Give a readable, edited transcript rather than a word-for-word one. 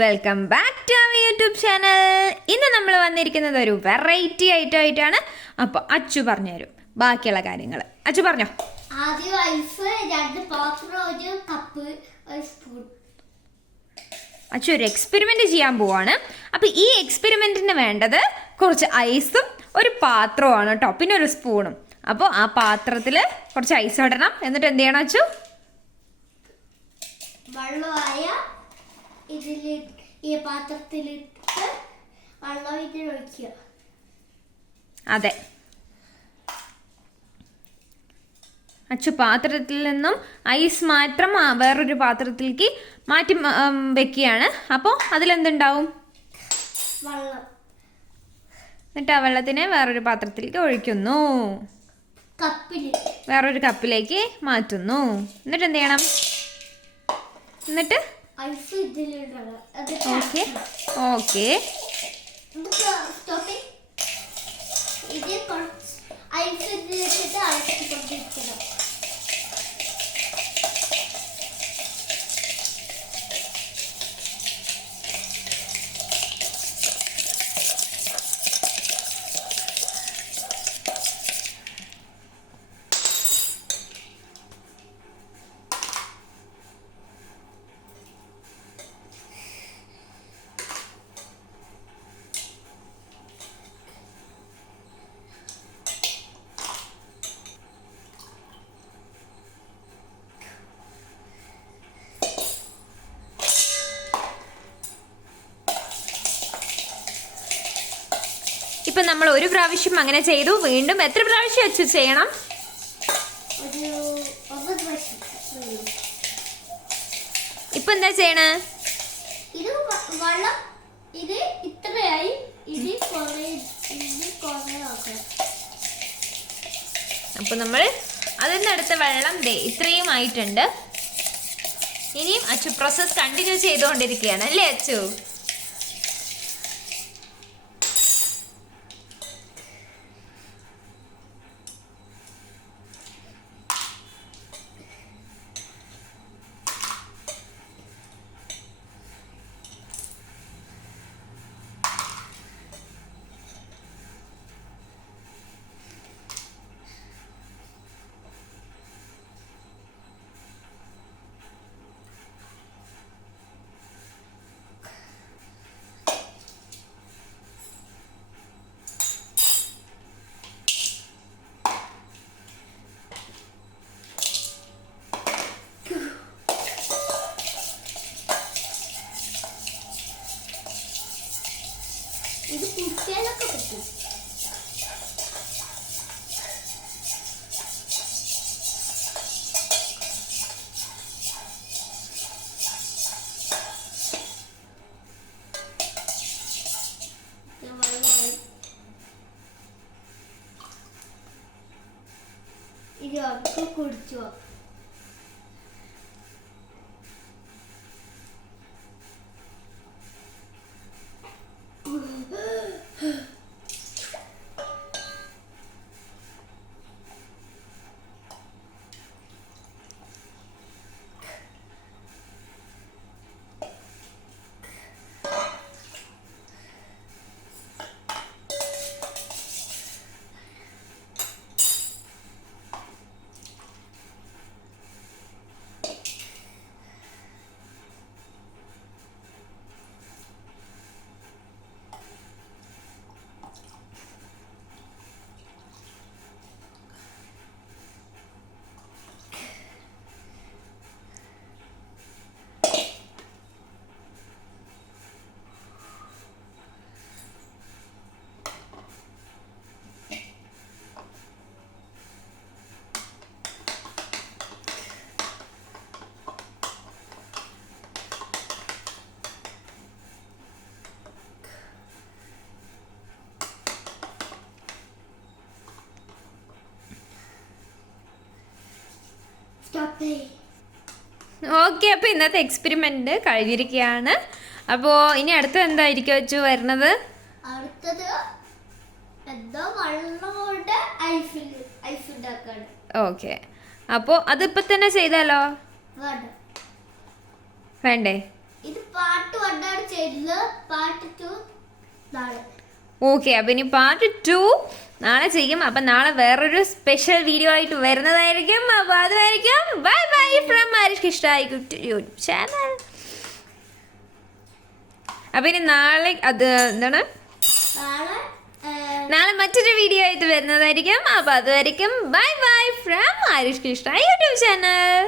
Welcome back to our YouTube channel. ഇന്ന് നമ്മൾ വന്നിരിക്കുന്നത് ഒരു വെറൈറ്റി ആയിട്ടാണ്. അപ്പോൾ അച്ചു പറഞ്ഞുതരും ബാക്കിയുള്ള കാര്യങ്ങൾ. അച്ചു പറഞ്ഞോ. ആദ്യം ഐസ്, 2 പാത്രം, 1 കപ്പ്, 1 സ്പൂൺ. അച്ചു ഒരു എക്സ്പെരിമെന്റ് ചെയ്യാൻ പോവാണ്. അപ്പോൾ ഈ എക്സ്പെരിമെന്റിന് വേണ്ടത് കുറച്ച് ഐസും ഒരു പാത്രവുമാണ് കേട്ടോ, പിന്നെ ഒരു സ്പൂണും. അപ്പോൾ ആ പാത്രത്തിൽ കുറച്ച് ഐസ് ഇടണം. എന്നിട്ട് എന്ത് ചെയ്യണം അച്ചു? വെള്ളമായ ഈ പാത്രത്തിലിട്ട് വെള്ളം ഇതിലൊഴിക്കുക. അതെ, അച്ചു പാത്രത്തിൽ നിന്നും ഐസ് മാത്രം വേറൊരു പാത്രത്തിലേക്ക് മാറ്റി വെക്കുകയാണ്. അപ്പോൾ അതിലെന്തുണ്ടാവും? വെള്ളം. എന്നിട്ട് ആ വെള്ളത്തിനെ വേറൊരു പാത്രത്തിലേക്ക് ഒഴിക്കുന്നു, വേറൊരു കപ്പിലേക്ക് മാറ്റുന്നു. എന്നിട്ട് എന്ത് ചെയ്യണം? എന്നിട്ട് ഐസ് ഇതിലിടണം. ഓക്കെ ഓക്കെ ഇത് ഐസ് ഇതിലിട്ടിട്ട് അടച്ചിട്ടിരിക്കണം. ഇപ്പം നമ്മൾ ഒരു പ്രാവശ്യം അങ്ങനെ ചെയ്തു. വീണ്ടും എത്ര പ്രാവശ്യം വെച്ച് ചെയ്യണം? ഇപ്പൊ എന്താ ചെയ്യണേ? ഇത് വെള്ളം ഇത് ഇത്രയായി. ഇത് അപ്പൊ നമ്മൾ അതിനടുത്ത വെള്ളം ഇത്രയും ആയിട്ടുണ്ട്. ഇനിയും അച്ചു പ്രോസസ് കണ്ടിന്യൂ ചെയ്തുകൊണ്ടിരിക്കുകയാണ് അല്ലേ അച്ചു? ഇത് കുട്ടികളൊക്കെ പറ്റും. ഇത് അവർക്ക് കുടിച്ചു. ഓക്കെ, അപ്പോൾ ഇന്നത്തെ എക്സ്പെരിമെന്റ് കഴിഞ്ഞിരിക്കുകയാണ്. അപ്പോൾ ഇനി അടുത്തത് എന്തായിരിക്കും വെച്ചു വരുന്നത്? അടുത്തത് എന്തോ വെള്ളം കൊണ്ട് ഐസ് ഉണ്ടാക്കാണ്. ഓക്കെ, അപ്പോൾ അതിപ്പോൾ തന്നെ ചെയ്താലോ? വേണ്ടേ? ഇതിപ്പോ പാർട്ട് 1 ആണ് ചെയ്തത്. പാർട്ട് 2 നാളെ. ഓക്കെ, അപ്പം ഇനി പാർട്ട് 2 നാളെ ചെയ്യും. അപ്പം നാളെ വേറൊരു സ്പെഷ്യൽ വീഡിയോ ആയിട്ട് വരുന്നതായിരിക്കും. അപ്പോൾ അതുമായിരിക്കും. Bye bye from Arish Krishna YouTube channel. അപ്പം ഇനി നാളെ അത് എന്താണ്, നാളെ മറ്റൊരു വീഡിയോ ആയിട്ട് വരുന്നതായിരിക്കും. അപ്പോൾ അതുമായിരിക്കും. Bye bye from Arish Krishna YouTube channel.